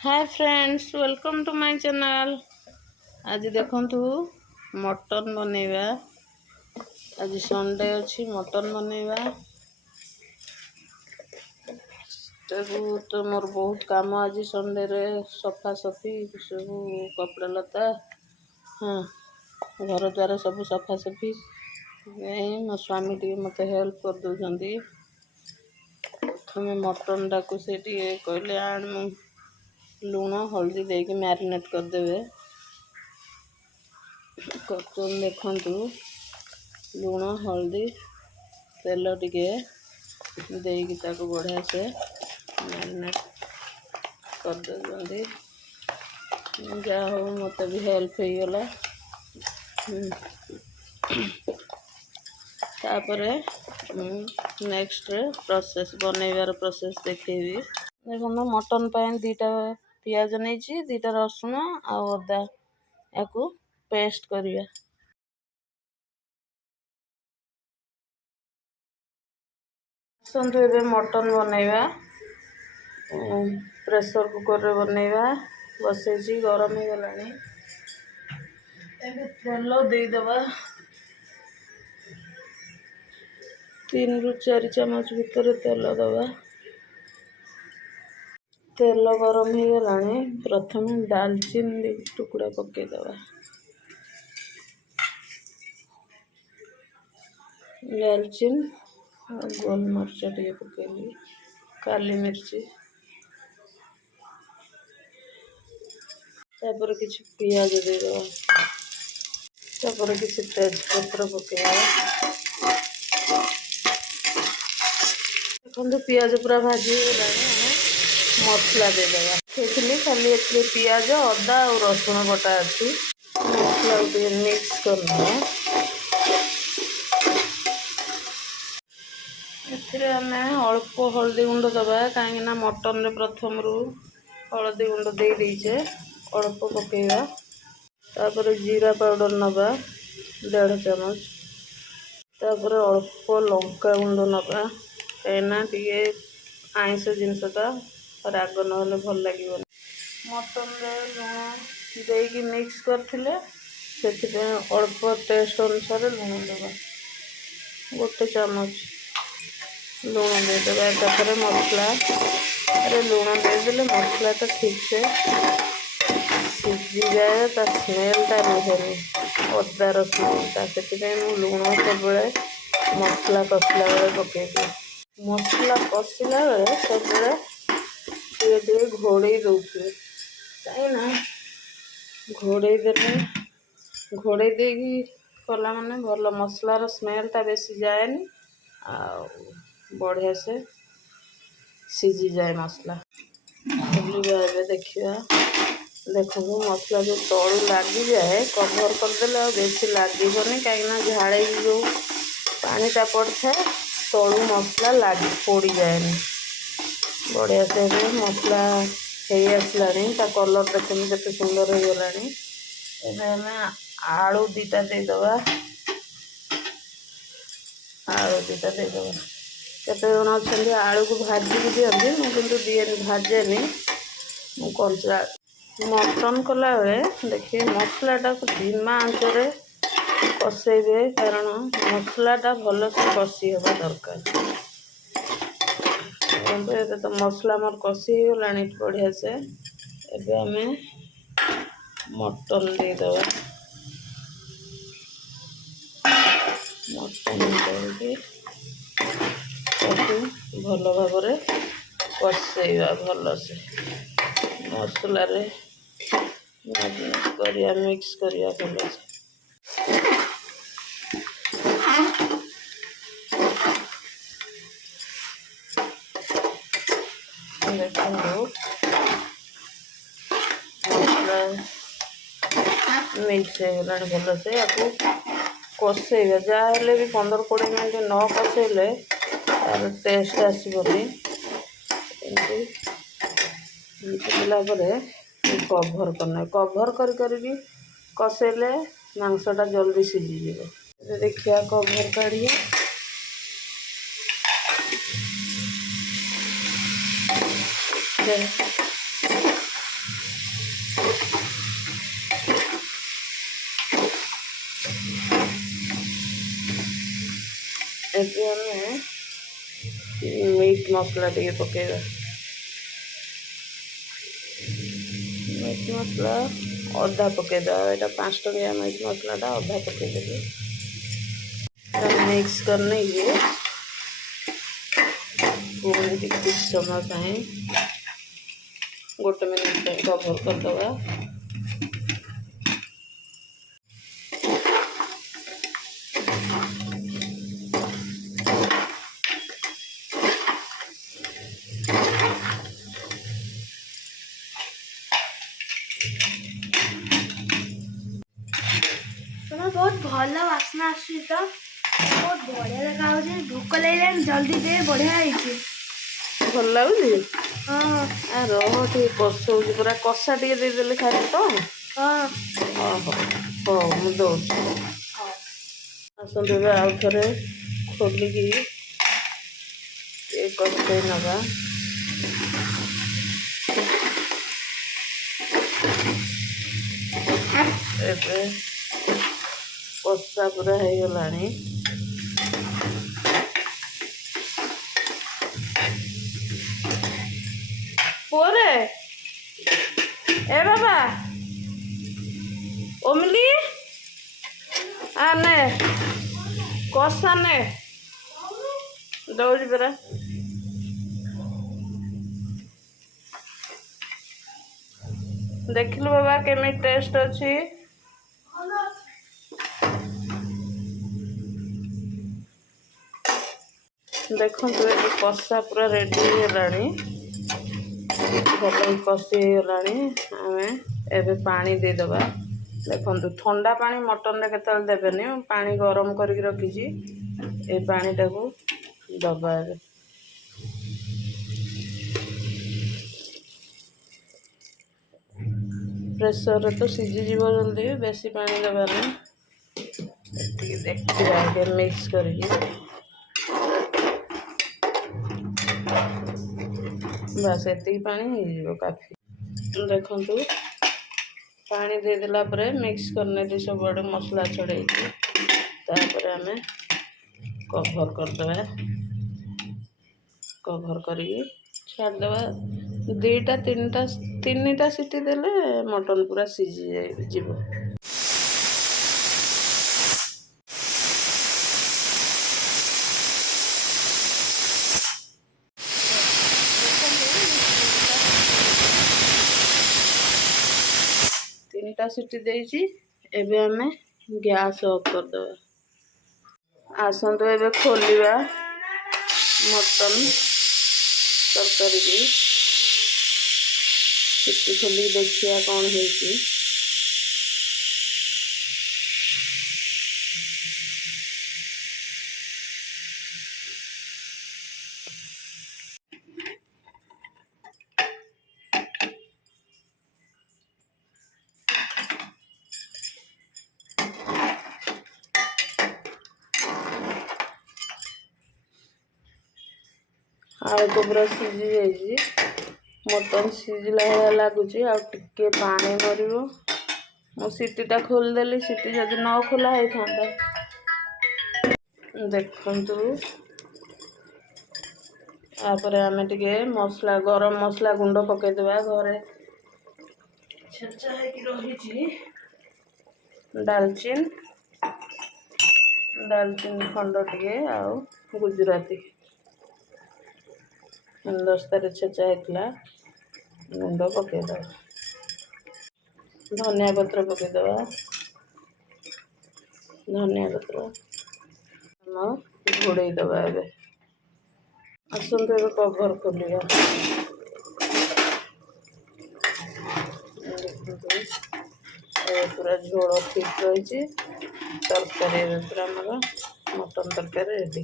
Hi friends, welcome to my channel. आज देखंतु mutton बनेवा। आज संडे अच्छी मटन बनेवा। तो मोर बहुत काम आज संडे रे सफा सफी सब कपड़ा लता। हाँ, घर द्वार सब सफा सफी मो स्वामी टी मत हेल्प कर दौरान। प्रथम मटन डाक से कहले आण लुण हल्दी देके मैरिनेट करदेवे। देखंतु लुण हल्दी तेल टिके देकी ताको बढ़िया से मैरिनेट कर दे। जा हो मत भी हेल्प हो गला। तापरे नेक्स्ट प्रोसेस बनैबार प्रोसेस देखेबी। देखो मटन पाए दीटा पियाज नहीं दीटा रसुण आ अदा या पेस्ट करिया। ए मटन बनैबा प्रेशर कुकर रे बनैबा बसैची गरम हो गलानी। तेल देदेबा 3 ରୁ 4 चामच भितर तेल दबा। तेल गरम हो गलानी प्रथम दालचीनी टुकड़ा पकेदबा। दालचीनी गोलमरिच टे पकेली काली मिर्ची तापर किसी पियाज देदेबा। तापर किसी तेजपत्र पकेबा। देखो पियाज पूरा भाजी गला मसला देदेबा। देखिए खाली ए पियाज अदा और रसुण बटा अच्छी मसला मिक्स करना। आम अल्प हल्दी गुंड दबा कहीं मटन रे प्रथम रू हल्दी गुंड दे दीचे अल्प पकेबा। तापर जीरा पाउडर नबा 1.5 चामच। तापर अल्प लंका गुंड नबा कहीं टे आइंस जिनसटा राग ना भल लगे। मटन रे लुण देकी मिक्स करथिले से अल्प टेस्ट अनुसार लुण दबा 1 चामच लुण देदेबा। एकाथरे मसला अरे लुण देदेले मसला तो ठीक से सीझी जाए ता स्मेलटा रुहेनी अदार स्मेलटा से लुण सब मसला कषला बेले पकेदी। मसला कषिला बेले सब टे घोड़े दौथे कहीं घोड़े देले घोड़े देगी कला माने भल मसलार स्मेलटा बेसी जाएनी आ बढ़िया से सीझी जाए मसला। देखिए देखो मसला जो तलू लगी जाए कभर करदे बेसी लगनी कहीं झाड़े जो पानीटा पड़ता है तलू मसला लग पोड़ी जाएनी। बढ़िया से मसला हो आसला कलर देखते केते सुंदर हो गला। आलू दीटा देदबा। आलू दीटा देदबा केते जन अच्छा आलू को भाजिकी दिखती मुझे दिए भाजेनी कंचा मटन कला बेले देखिए मसलाटा को धीमा आंचरे कषेबे कारण मसलाटा भल से कषि हवा दरकार। तो मसला मोर कषि हो गला बढ़िया से एबे आमे मटन देदबा। मटन देके भल भाव कषेबा भल से मसला रे करिया मिक्स करिया भल से। देखो मसला मिक्स हो गला भल से आपको कषेबा जहाँ भी 15-20 मिनट न कषेले तार टेस्ट आसबनी। कभर करना कभर कर भी कषेले मांसटा जल्दी सीझी जाए। देखिए कभर काढ़िए ଏବେ ଆମେ ମିଟ୍ ମସଲା ଟିକେ ପକେଇବା। ମିଟ୍ ମସଲା ଅଧା ପକେଇଦେବା। ଏଇଟା 5 ଟଙ୍କିଆ ମିଟ୍ ମସଲାଟା ଅଧା ପକେଇଦେବି। ମିକ୍ସ କରିନେଇକି ପୁଣି କିଛି ସମୟ ପାଇଁ 1 ମିନିଟ୍ ପାଇଁ କଭର କରିଦେବା। बहुत भल बास्ना आसुची तो बहुत बढ़िया देखा भोक लगे जल्दी दे बढ़िया भल लगुच। हाँ रह टे कषाऊँ पूरा कषा टे देदेले खाए तो। हाँ हो मुझे दौर आसतु आउ थे खोलिकी कषाई नवा। एबे कषा पूरा हो गलानी। पोरे ए बाबा ओमली आने कषा ने दौड़ परा। देखिलु बाबा केमी टेस्ट अच्छी। देखो ये कषा पूरा रेडी हो गलानी। भल कषि हो गलानी। आमे एबे पानी दे दबा। देखो ठंडा पानी मटन रे केतल देबेनी। पानी गरम करके रखीजी ए पानी टाको दबा। प्रेसर रे तो सीझी जीव जल्दी बेसी पानी दबानी। देखिए मिक्स करके बस एति पानी हो काफी। देखु पानी देदेला मिक्स करने सब आड़े मसला छड़े आम कभर करदे। कभर कर छाड़देवा 2-3टा सीटी देले मटन पूरा सीझी जीव। तीनटा सीटी देइछि। एबे हमें गैस ऑफ कर देबा। आसंतु एबे खोलिबा मटन तरकारी की सीटी खोली देखिया कौन होइछि। आलू तो पूरा सीझी जाइए। मटन सीझला भाया लगुच आके पानी मरव। मु सीटीटा खोलदेली। सीटी जदि न खोला होता देखु आम टे मसला गरम मसला गुंड पकईदेवा। घरे छेचा रही डालचीन खंड टे आउ गुजराती दस्तार छेचा होता गुंड पकईद। धनिया पत्र पकईदवा। धनिया पत्र घोड़े दबा। ए आसतु ए कभर खोलिया। पूरा झोल ठीक रही। तरकारी पूरा मटन तरकारी रेडी।